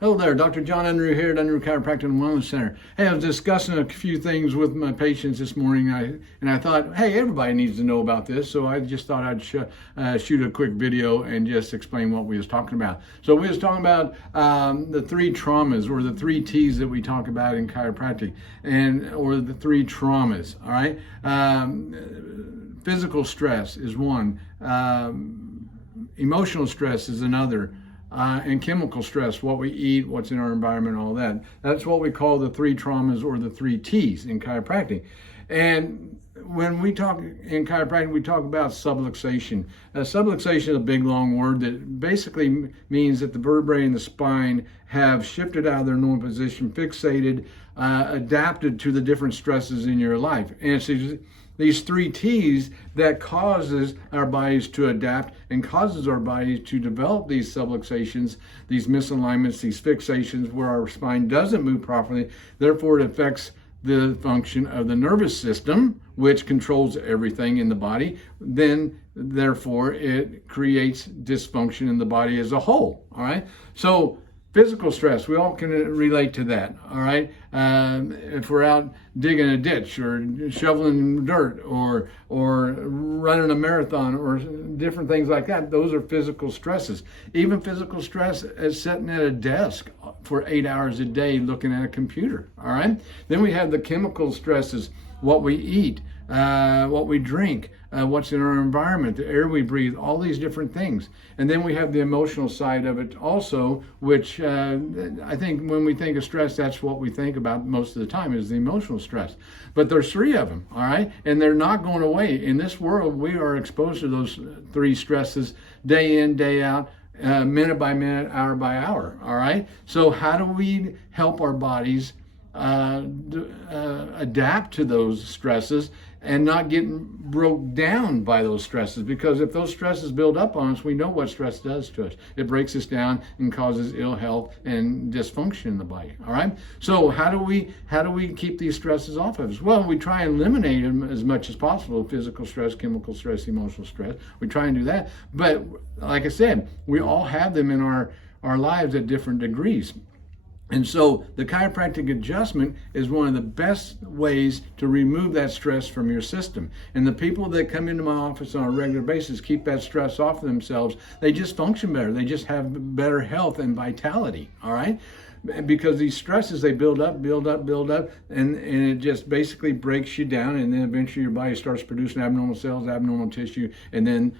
Hello there, Dr. John Unruh here at Unruh Chiropractic and Wellness Center. Hey, I was discussing a few things with my patients this morning, and I thought, hey, everybody needs to know about this, so I just thought I'd shoot a quick video and just explain what we was talking about. So we was talking about the three traumas, or the three T's that we talk about in chiropractic, or the three traumas. All right, physical stress is one, emotional stress is another. And chemical stress, what we eat, what's in our environment, all that. That's what we call the three traumas, or the three T's in chiropractic. And when we talk in chiropractic, we talk about subluxation. Subluxation is a big, long word that basically means that the vertebrae in the spine have shifted out of their normal position, fixated, adapted to the different stresses in your life. And it's these three T's that causes our bodies to adapt and causes our bodies to develop these subluxations, these misalignments, these fixations where our spine doesn't move properly. Therefore, it affects the function of the nervous system, which controls everything in the body. Then, therefore, it creates dysfunction in the body as a whole. All right. So, physical stress, we all can relate to that, all right? If we're out digging a ditch or shoveling dirt or running a marathon or different things like that, those are physical stresses. Even physical stress is sitting at a desk for 8 hours a day looking at a computer, all right? Then we have the chemical stresses, what we eat, what we drink, what's in our environment, the air we breathe, all these different things. And then we have the emotional side of it also, which I think when we think of stress, that's what we think about most of the time is the emotional stress. But there's three of them, all right? And they're not going away. In this world, we are exposed to those three stresses day in, day out, minute by minute, hour by hour, all right? So how do we help our bodies adapt to those stresses and not get broke down by those stresses? Because if those stresses build up on us, we know what stress does to us. It breaks us down and causes ill health and dysfunction in the body. All right. So how do we keep these stresses off of us? Well, we try and eliminate them as much as possible: physical stress, chemical stress, emotional stress. We try and do that. But like I said, we all have them in our lives at different degrees. And so the chiropractic adjustment is one of the best ways to remove that stress from your system. And the people that come into my office on a regular basis keep that stress off of themselves. They just function better. They just have better health and vitality, all right? Because these stresses, they build up, and it just basically breaks you down. And then eventually your body starts producing abnormal cells, abnormal tissue, and then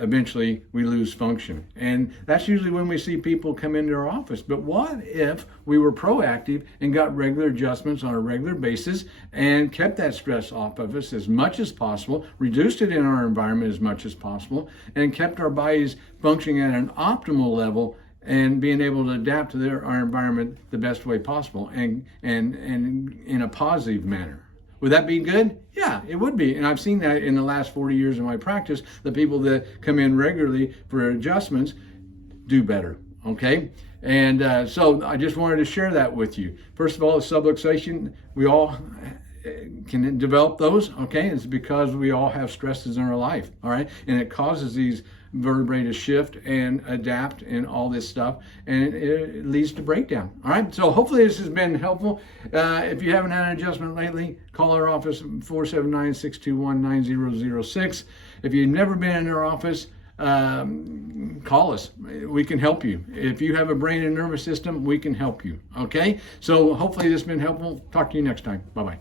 eventually we lose function. And that's usually when we see people come into our office. But what if we were proactive and got regular adjustments on a regular basis and kept that stress off of us as much as possible, reduced it in our environment as much as possible, and kept our bodies functioning at an optimal level and being able to adapt to our environment the best way possible and in a positive manner? Would that be good? Yeah, it would be. And I've seen that in the last 40 years of my practice. The people that come in regularly for adjustments do better, okay? And so I just wanted to share that with you. First of all, the subluxation, we all can develop those, okay? It's because we all have stresses in our life, all right? And it causes these vertebrae to shift and adapt and all this stuff, and it leads to breakdown, all right? So hopefully this has been helpful. If you haven't had an adjustment lately, call our office, 479-621-9006. If you've never been in our office, call us. We can help you. If you have a brain and nervous system, we can help you, okay? So hopefully this has been helpful. Talk to you next time. Bye-bye.